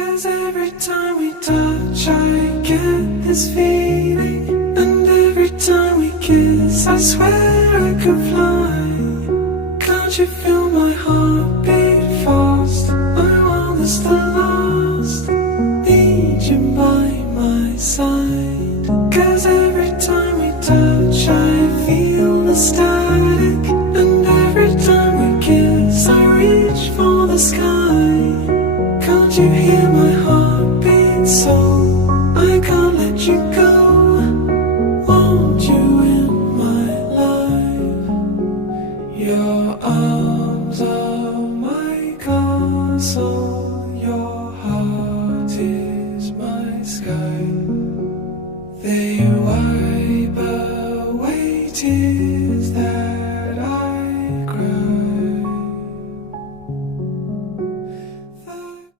'Cause every time we touch I get this feeling, and every time we kiss I swear I could fly. Can't you feel my heart beat fast? I want us to last, need you by my side. 'Cause every time we touch I feel the static, and every time we kiss I reach for the sky. Can't you hear